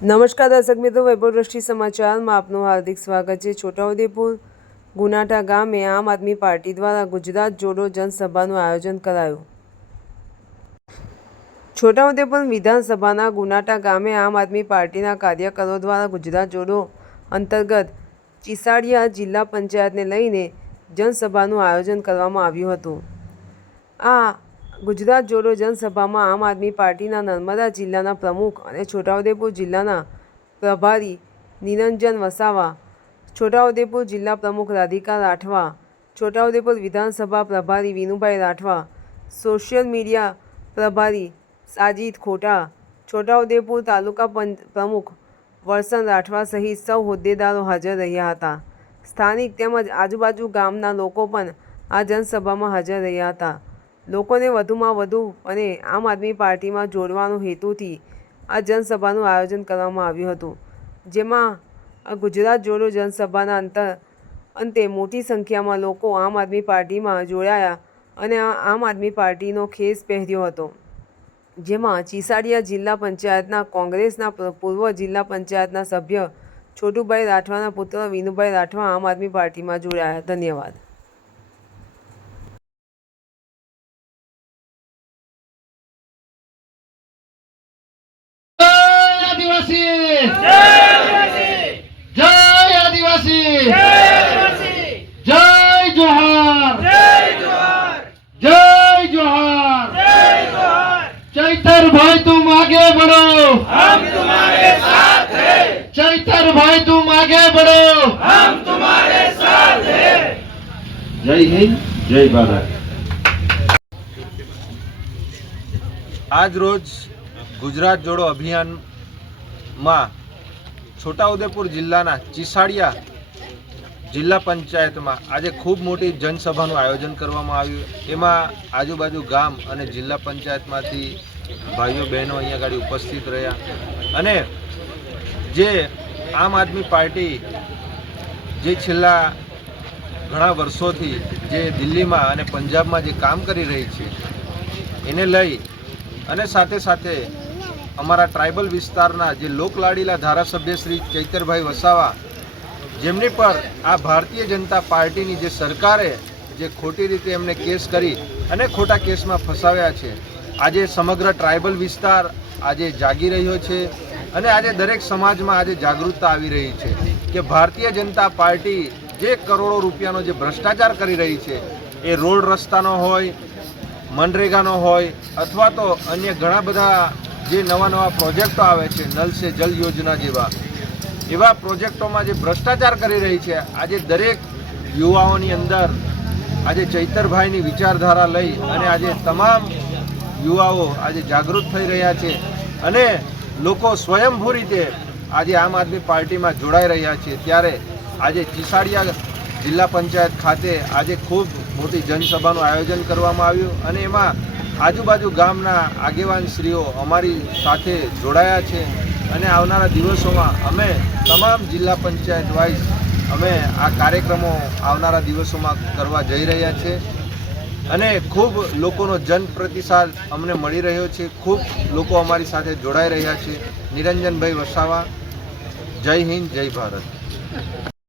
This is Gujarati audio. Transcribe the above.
નમસ્કાર દર્શક મિત્રો, વૈભવ દ્રષ્ટિ સમાચારમાં આપનું હાર્દિક સ્વાગત છે। છોટાઉદેપુર ગુનાટા ગામે આમ આદમી પાર્ટી દ્વારા ગુજરાત જોડો જનસભાનું આયોજન કરાયું। છોટાઉદેપુર વિધાનસભાના ગુનાટા ગામે આમ આદમી પાર્ટીના કાર્યકરો દ્વારા ગુજરાત જોડો અંતર્ગત ચીસાડિયા જિલ્લા પંચાયતને લઈને જનસભાનું આયોજન કરવામાં આવ્યું હતું। આ ગુજરાત જોડો જનસભામાં આમ આદમી પાર્ટીના નર્મદા જિલ્લાના પ્રમુખ અને છોટાઉદેપુર જિલ્લાના પ્રભારી નિરંજન વસાવા, છોટાઉદેપુર જિલ્લા પ્રમુખ રાધિકા રાઠવા, છોટાઉદેપુર વિધાનસભા પ્રભારી વિનુભાઈ રાઠવા, સોશિયલ મીડિયા પ્રભારી સાજીદ ખોટા, છોટાઉદેપુર તાલુકા પ્રમુખ વરસન રાઠવા સહિત સૌ હોદ્દેદારો હાજર રહ્યા હતા। સ્થાનિક તેમજ આજુબાજુ ગામના લોકો પણ આ જનસભામાં હાજર રહ્યા હતા। લોકોને વધુમાં વધુ અને આમ આદમી પાર્ટીમાં જોડવાનો હેતુથી આ જનસભાનું આયોજન કરવામાં આવ્યું હતું, જેમાં ગુજરાત જોડો જનસભાના અંતે મોટી સંખ્યામાં લોકો આમ આદમી પાર્ટીમાં જોડાયા અને આમ આદમી પાર્ટીનો ખેસ પહેર્યો હતો, જેમાં ચીસાડિયા જિલ્લા પંચાયતના કોંગ્રેસના પૂર્વ જિલ્લા પંચાયતના સભ્ય છોટુભાઈ રાઠવાના પુત્ર વિનુભાઈ રાઠવા આમ આદમી પાર્ટીમાં જોડાયા। ધન્યવાદ। जय आदिवासी, जय जोहार, जय जोहार। चैतर भाई तुम आगे बढ़ो, हम तुम्हारे साथ हैं। चैतर भाई तुम आगे बढ़ो, हम तुम्हारे साथ हैं। जय हिंद, जय भारत। आज रोज गुजरात जोड़ो अभियान में छोटाउदेपुर जिल्लाना चीसाडिया जिल्ला पंचायत में आज खूब मोटी जनसभाનું आयोजन करवामां આવ્યું। एमां आजूबाजू गाम અને जिल्ला पंचायत में भाईओ बहनों अहींया गाड़ी उपस्थित रह्या અને जे आम आदमी पार्टी जे छेल्ला घणा वर्षोथी जे दिल्हीमां અને पंजाबमां जे काम करी रही छे एने लई અને સાથે સાથે અમારા ટ્રાઇબલ વિસ્તારના જે લોકલાડીલા ધારાસભ્ય શ્રી ચૈતરભાઈ વસાવા, જેમની પર આ ભારતીય જનતા પાર્ટીની જે સરકારે જે ખોટી રીતે એમને કેસ કરી અને ખોટા કેસમાં ફસાવ્યા છે, આજે સમગ્ર ટ્રાઇબલ વિસ્તાર આજે જાગી રહ્યો છે અને આજે દરેક સમાજમાં આજે જાગૃતતા આવી રહી છે કે ભારતીય જનતા પાર્ટી જે કરોડો રૂપિયાનો જે ભ્રષ્ટાચાર કરી રહી છે એ રોડ રસ્તાનો હોય, મનરેગાનો હોય અથવા તો અન્ય ઘણા બધા જે નવા નવા પ્રોજેક્ટો આવે છે, નલ સે જલ યોજના જેવા એવા પ્રોજેક્ટોમાં જે ભ્રષ્ટાચાર કરી રહી છે, આજે દરેક યુવાઓની અંદર આજે ચૈતરભાઈની વિચારધારા લઈ અને આજે તમામ યુવાઓ આજે જાગૃત થઈ રહ્યા છે અને લોકો સ્વયંભૂ રીતે આજે આમ આદમી પાર્ટીમાં જોડાઈ રહ્યા છે। ત્યારે આજે ચીસાડિયા જિલ્લા પંચાયત ખાતે આજે ખૂબ મોટી જનસભાનું આયોજન કરવામાં આવ્યું અને એમાં આજુબાજુ ગામના આગેવાનશ્રીઓ અમારી સાથે જોડાયા છે અને આવનારા દિવસોમાં અમે તમામ જિલ્લા પંચાયત વાઇઝ અમે આ કાર્યક્રમો આવનારા દિવસોમાં કરવા જઈ રહ્યા છે અને ખૂબ લોકોનો જન પ્રતિસાદ અમને મળી રહ્યો છે। ખૂબ લોકો અમારી સાથે જોડાઈ રહ્યા છે। નિરંજનભાઈ વસાવા, જય હિન્દ, જય ભારત।